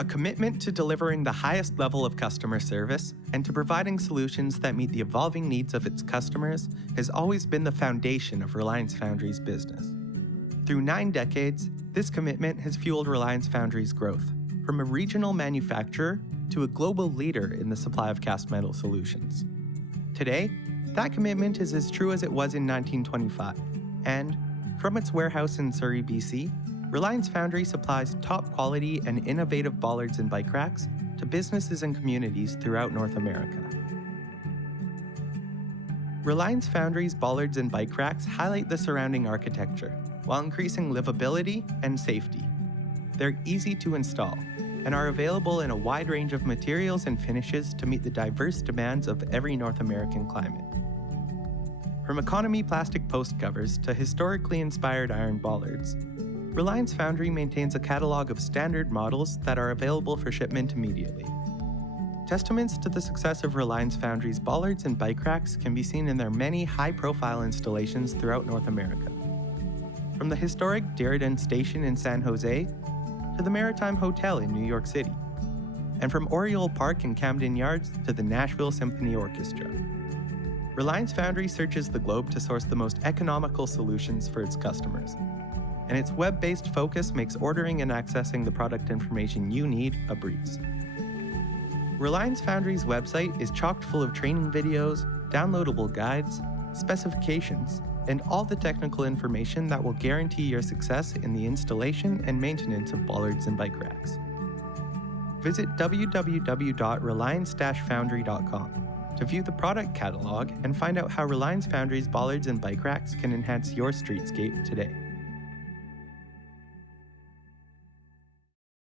A commitment to delivering the highest level of customer service and to providing solutions that meet the evolving needs of its customers has always been the foundation of Reliance Foundry's business. Through 9 decades, this commitment has fueled Reliance Foundry's growth, from a regional manufacturer to a global leader in the supply of cast metal solutions. Today, that commitment is as true as it was in 1925, and from its warehouse in Surrey, BC, Reliance Foundry supplies top quality and innovative bollards and bike racks to businesses and communities throughout North America. Reliance Foundry's bollards and bike racks highlight the surrounding architecture while increasing livability and safety. They're easy to install and are available in a wide range of materials and finishes to meet the diverse demands of every North American climate. From economy plastic post covers to historically inspired iron bollards, Reliance Foundry maintains a catalog of standard models that are available for shipment immediately. Testaments to the success of Reliance Foundry's bollards and bike racks can be seen in their many high-profile installations throughout North America. From the historic Diridan Station in San Jose to the Maritime Hotel in New York City, and from Oriole Park in Camden Yards to the Nashville Symphony Orchestra. Reliance Foundry searches the globe to source the most economical solutions for its customers, and its web-based focus makes ordering and accessing the product information you need a breeze. Reliance Foundry's website is chock full of training videos, downloadable guides, specifications, and all the technical information that will guarantee your success in the installation and maintenance of bollards and bike racks. Visit www.reliance-foundry.com to view the product catalog and find out how Reliance Foundry's bollards and bike racks can enhance your streetscape today.